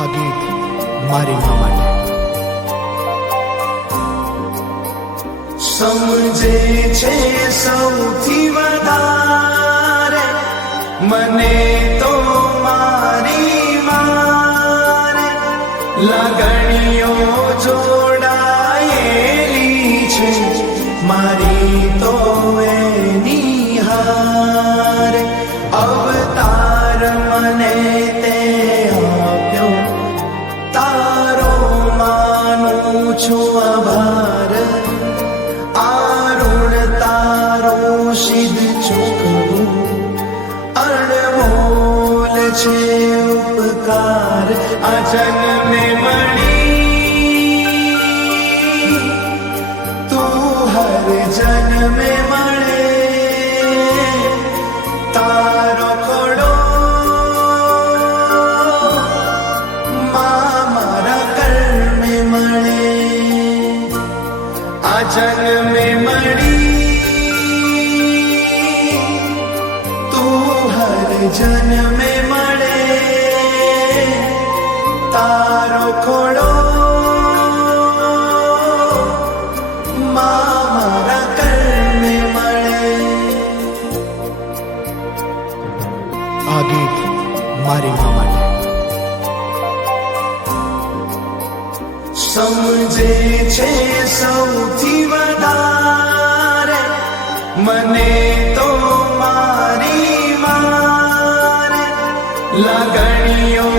આ ગીત મારી મા માટે. સમજે છે સૌથી વધારે મને તો મારી મારે લાગણીઓ જોડાયેલી છે મારી તો એની હારે. અવતાર મને તે આપ્યો તારો માનું છું આભાર. આરુણ તારો સિદ્ધ ચૂકવું અણમોલ છે ઉપકાર. આ જન્મે મળી તું હર જન્મે મળે તારો ખોડો મારા કર્મે મળે. આ જન્મે મળી તું હર જન્મે મળે તારો ખોડો મારા કર્મે મળે. આ ગીત મારી મા માટે. સમજે છે સૌથી વધારે મને તો મારી મારે લાગણીઓ